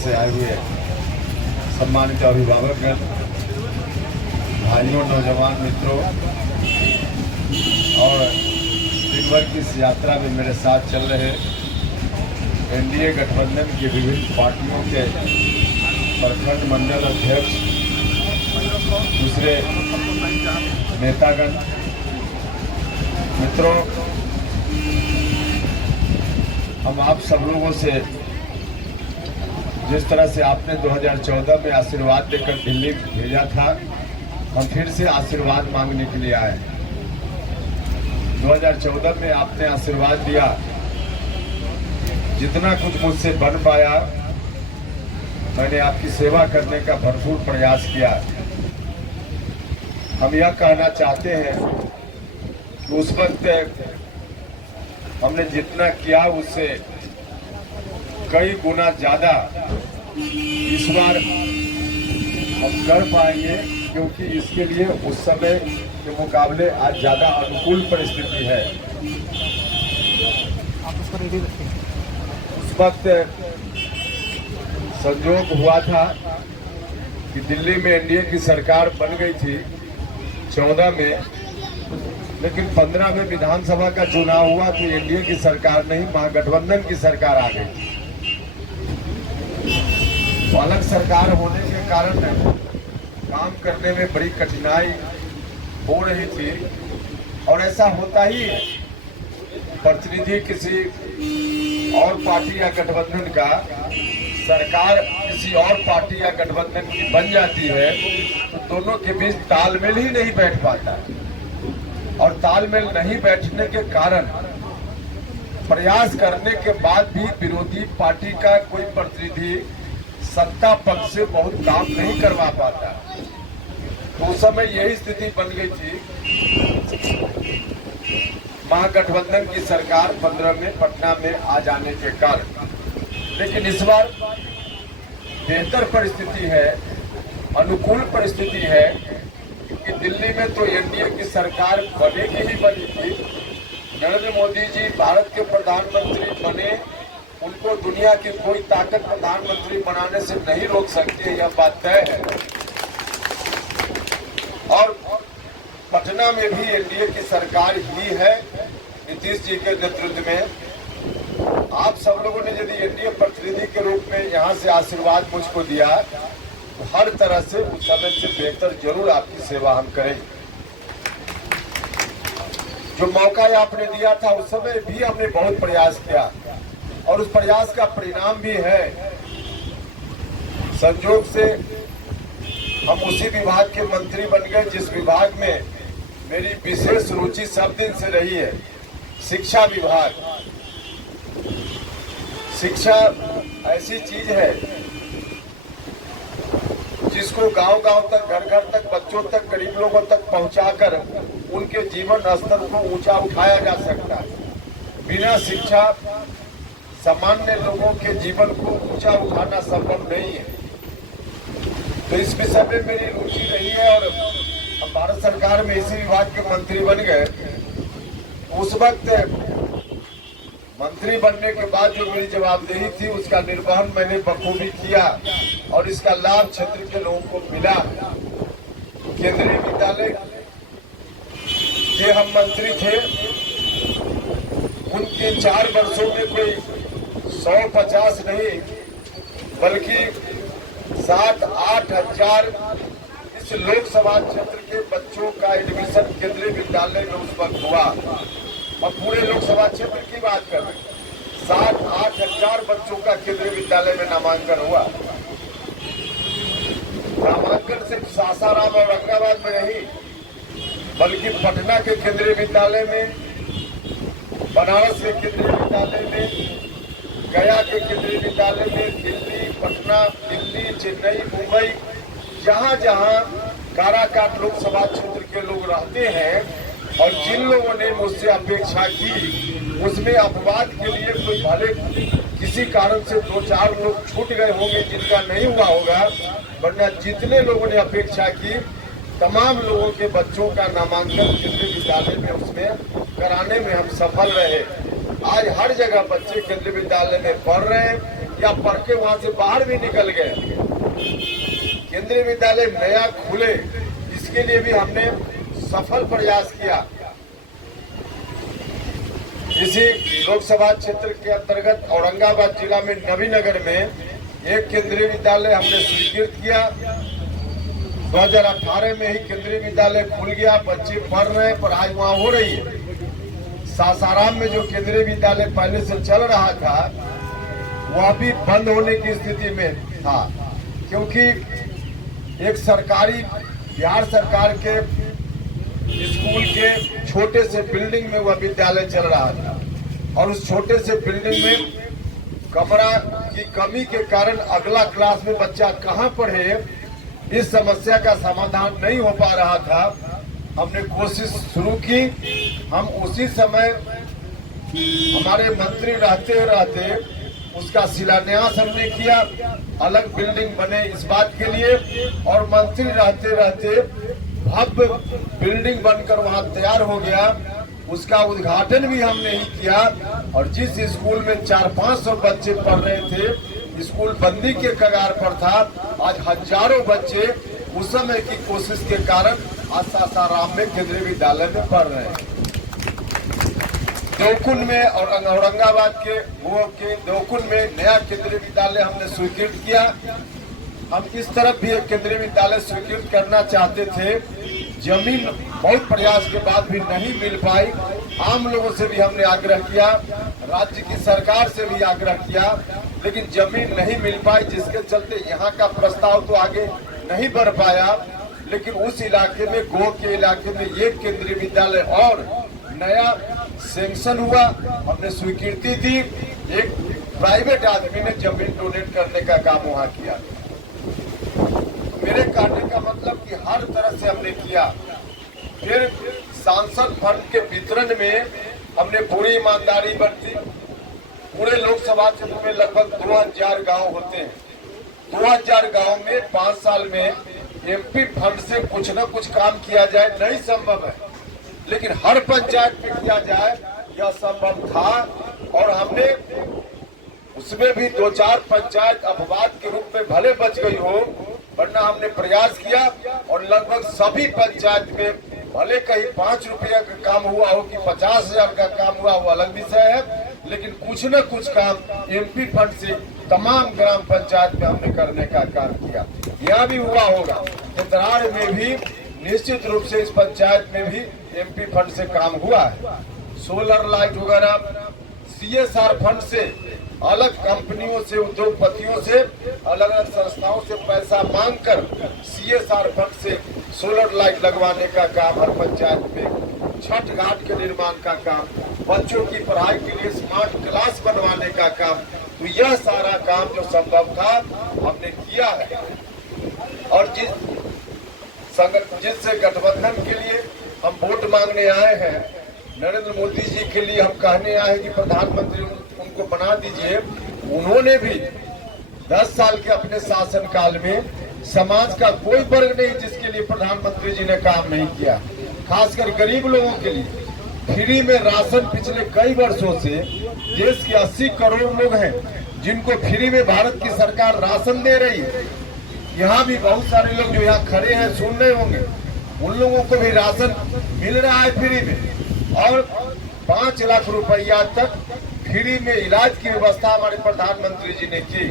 से आए हुए सम्मानित अभिभावकगण, भाइयों, नौजवान मित्रों और दिन भर की इस यात्रा में मेरे साथ चल रहे एनडीए गठबंधन की विभिन्न पार्टियों के प्रखंड मंडल अध्यक्ष, दूसरे नेतागण, मित्रों, हम आप सब लोगों से जिस तरह से आपने 2014 में आशीर्वाद देकर दिल्ली भेजा था, हम फिर से आशीर्वाद मांगने के लिए आए। 2014 में आपने आशीर्वाद दिया, जितना कुछ मुझसे बन पाया मैंने आपकी सेवा करने का भरपूर प्रयास किया। हम यह कहना चाहते हैं कि उस वक्त हमने जितना किया उससे कई गुना ज्यादा इस बार हम कर पाएंगे, क्योंकि इसके लिए उस समय के मुकाबले आज ज्यादा अनुकूल परिस्थिति है। उस वक्त संजोग हुआ था कि दिल्ली में एनडीए की सरकार बन गई थी 14 में, लेकिन 15 में विधानसभा का चुनाव हुआ तो एनडीए की सरकार नहीं, महागठबंधन की सरकार आ गई। तो अलग सरकार होने के कारण काम करने में बड़ी कठिनाई हो रही थी, और ऐसा होता ही है। प्रतिनिधि किसी और पार्टी या गठबंधन का, सरकार किसी और पार्टी या गठबंधन की बन जाती है तो दोनों के बीच तालमेल ही नहीं बैठ पाता, और तालमेल नहीं बैठने के कारण प्रयास करने के बाद भी विरोधी पार्टी का कोई प्रतिनिधि सत्ता पक्ष से बहुत काम नहीं करवा पाता। तो उस समय यही स्थिति बन गई थी। महागठबंधन की सरकार 15 में पटना में आ जाने के कारण, लेकिन इस बार बेहतर परिस्थिति है, अनुकूल परिस्थिति है कि दिल्ली में तो एनडीए की सरकार बनेगी ही बनी थी। नरेंद्र मोदी जी भारत के प्रधानमंत्री बने, उनको दुनिया की कोई ताकत प्रधानमंत्री बनाने से नहीं रोक सकती है, यह बात तय है। और पटना में भी एनडीए की सरकार ही है, नीतीश जी के नेतृत्व में। आप सब लोगों ने यदि एनडीए प्रतिनिधि के रूप में यहाँ से आशीर्वाद मुझको दिया तो हर तरह से उस समय से बेहतर जरूर आपकी सेवा हम करेंगे। जो मौका आपने दिया था उस समय भी हमने बहुत प्रयास किया, और उस प्रयास का परिणाम भी है। संयोग से हम उसी विभाग के मंत्री बन गए जिस विभाग में मेरी विशेष रुचि सब दिन से रही है, शिक्षा विभाग। शिक्षा ऐसी चीज है जिसको गांव-गांव तक, घर-घर तक, बच्चों तक, गरीब लोगों तक पहुंचाकर उनके जीवन स्तर को ऊंचा उठाया जा सकता है। बिना शिक्षा सामान्य लोगों के जीवन को ऊंचा उठाना संभव नहीं है। तो इस विषय में मेरी रुचि रही है, और हम भारत सरकार में इसी विभाग के मंत्री बन गए। उस वक्त मंत्री बनने के बाद जो मेरी जवाबदेही थी उसका निर्वहन मैंने बखूबी किया, और इसका लाभ क्षेत्र के लोगों को मिला। केंद्रीय विद्यालय के हम मंत्री थे, उनके 4 वर्षों में कोई 150 नहीं बल्कि 7-8 हजार इस लोकसभा क्षेत्र के बच्चों का एडमिशन केंद्रीय विद्यालय में उस वक्त हुआ। और पूरे लोकसभा क्षेत्र की बात कर रहे हैं, 7-8 हजार बच्चों का केंद्रीय विद्यालय में नामांकन हुआ। नामांकन सिर्फ सासाराम और औरंगाबाद में नहीं, बल्कि पटना के केंद्रीय विद्यालय में, बनारस के केंद्रीय विद्यालय में, गया के केंद्रीय विद्यालय में, दिल्ली, पटना, दिल्ली, चेन्नई, मुंबई, जहां जहां काराकाट लोकसभा क्षेत्र के लोग रहते हैं, और जिन लोगों ने मुझसे अपेक्षा की उसमें अपवाद के लिए कोई भले किसी कारण से 2-4 लोग छूट गए होंगे जिनका नहीं हुआ होगा, वरना जितने लोगों ने अपेक्षा की तमाम लोगों के बच्चों का नामांकन केंद्रीय विद्यालय में उसमें कराने में हम सफल रहे। आज हर जगह बच्चे केंद्रीय विद्यालय में पढ़ रहे हैं, या पढ़ के वहां से बाहर भी निकल गए। केंद्रीय विद्यालय नया खुले, इसके लिए भी हमने सफल प्रयास किया। इसी लोकसभा क्षेत्र के अंतर्गत औरंगाबाद जिला में नवीनगर में एक केंद्रीय विद्यालय हमने स्वीकृत किया। 2018 में ही केंद्रीय विद्यालय खुल गया, बच्चे पढ़ रहे हैं, पढ़ाई वहाँ हो रही है। सासाराम में जो केंद्रीय विद्यालय पहले से चल रहा था वह भी बंद होने की स्थिति में था, क्योंकि एक सरकारी बिहार सरकार के स्कूल के छोटे से बिल्डिंग में वह विद्यालय चल रहा था और उस छोटे से बिल्डिंग में कमरा की कमी के कारण अगला क्लास में बच्चा कहाँ पढ़े, इस समस्या का समाधान नहीं हो पा रहा था। हमने कोशिश शुरू की। हम उसी समय हमारे मंत्री रहते उसका शिलान्यास हमने किया, अलग बिल्डिंग बने इस बात के लिए, और मंत्री रहते भव्य बिल्डिंग बनकर वहां तैयार हो गया। उसका उद्घाटन भी हमने ही किया और जिस स्कूल में 400-500 बच्चे पढ़ रहे थे, स्कूल बंदी के कगार पर था, आज हजारों बच्चे उस समय की कोशिश के कारण आज सासाराम में केंद्रीय विद्यालय में पढ़ रहे हैं। देवकुंड में और औरंगाबाद के देवकुंड में नया केंद्रीय विद्यालय हमने स्वीकृत किया। हम इस तरफ भी एक केंद्रीय विद्यालय स्वीकृत करना चाहते थे, जमीन बहुत प्रयास के बाद भी नहीं मिल पाई। आम लोगों से भी हमने आग्रह किया, राज्य की सरकार से भी आग्रह किया, लेकिन जमीन नहीं मिल पाई, जिसके चलते यहाँ का प्रस्ताव तो आगे नहीं बढ़ पाया। लेकिन उस इलाके में, गो के इलाके में एक केंद्रीय विद्यालय और नया सैंक्शन हुआ, हमने स्वीकृति दी। एक प्राइवेट आदमी ने जमीन डोनेट करने का काम वहाँ किया। मेरे कहने का मतलब कि हर तरह से हमने किया। फिर सांसद फंड के वितरण में हमने पूरी ईमानदारी बरती। पूरे लोकसभा क्षेत्र में लगभग 2000 गांव होते हैं। 2000 गांव में 5 साल में एमपी फंड से कुछ न कुछ काम किया जाए नहीं संभव है, लेकिन हर पंचायत में किया जाए यह संभव था। और हमने उसमें भी 2-4 पंचायत अपवाद के रूप में भले बच गई हो, वरना हमने प्रयास किया और लगभग सभी पंचायत में, भले कहीं 5 रुपया का काम हुआ हो कि 50,000 का काम हुआ, वो अलग विषय है, लेकिन कुछ न कुछ काम एमपी फंड से तमाम ग्राम पंचायत में हमने करने का काम किया। यहाँ भी हुआ होगा, चित्राड़ में भी निश्चित रूप से इस पंचायत में भी एमपी फंड से काम हुआ है। सोलर लाइट वगैरह सीएसआर फंड से, अलग कंपनियों से, उद्योगपतियों से, अलग अलग संस्थाओं से पैसा मांगकर सीएसआर फंड से सोलर लाइट लगवाने का काम हर पंचायत में, छठ घाट के निर्माण का काम, बच्चों की पढ़ाई के लिए स्मार्ट क्लास बनवाने का काम, तो यह सारा काम जो संभव था हमने किया है। और जिससे गठबंधन के लिए हम वोट मांगने आए हैं, नरेंद्र मोदी जी के लिए हम कहने आए हैं कि प्रधानमंत्री उनको बना दीजिए। उन्होंने भी 10 साल के अपने शासन काल में समाज का कोई वर्ग नहीं जिसके लिए प्रधानमंत्री जी ने काम नहीं किया। खासकर गरीब लोगों के लिए फ्री में राशन पिछले कई वर्षों से, देश के 80 करोड़ लोग हैं जिनको फ्री में भारत की सरकार राशन दे रही है। यहाँ भी बहुत सारे लोग जो यहाँ खड़े हैं सुन रहे होंगे, उन लोगों को भी राशन मिल रहा है फ्री में, और 5 लाख रुपया तक फ्री में इलाज की व्यवस्था हमारे प्रधानमंत्री जी ने की।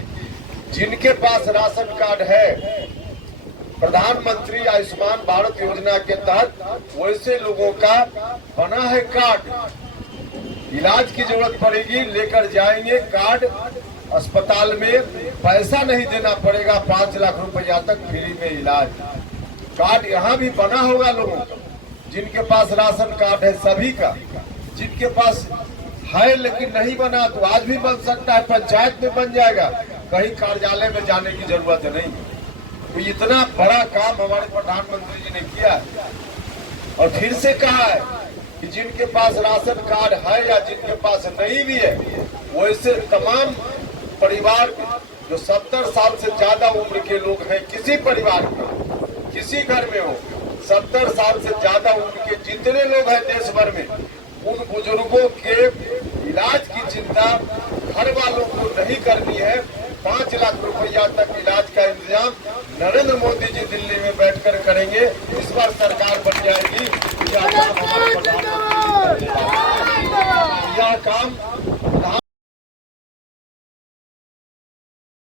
जिनके पास राशन कार्ड है, प्रधानमंत्री आयुष्मान भारत योजना के तहत वैसे लोगों का बना है कार्ड। इलाज की जरूरत पड़ेगी, लेकर जाएंगे कार्ड, अस्पताल में पैसा नहीं देना पड़ेगा, 5 लाख रुपया तक फ्री में इलाज। कार्ड यहाँ भी बना होगा लोगों का, जिनके पास राशन कार्ड है सभी का। जिनके पास है लेकिन नहीं बना तो आज भी बन सकता है, पंचायत में बन जाएगा, कहीं कार्यालय में जाने की जरूरत नहीं। तो इतना बड़ा काम हमारे प्रधानमंत्री जी ने किया है। और फिर से कहा है कि जिनके पास राशन कार्ड है या जिनके पास नहीं भी है, वैसे तमाम परिवार जो 70 साल से ज्यादा उम्र के लोग हैं, किसी परिवार में, किसी घर में हो, 70 साल से ज्यादा उम्र के जितने लोग हैं देश भर में, उन बुजुर्गों के इलाज की चिंता घर वालों को नहीं करनी है। 5 लाख रुपया तक इलाज का इंतजाम नरेंद्र मोदी जी दिल्ली में बैठकर करेंगे। इस बार सरकार बन जाएगी। यह काम हमारे प्रधानमंत्री जी करेंगे। यह काम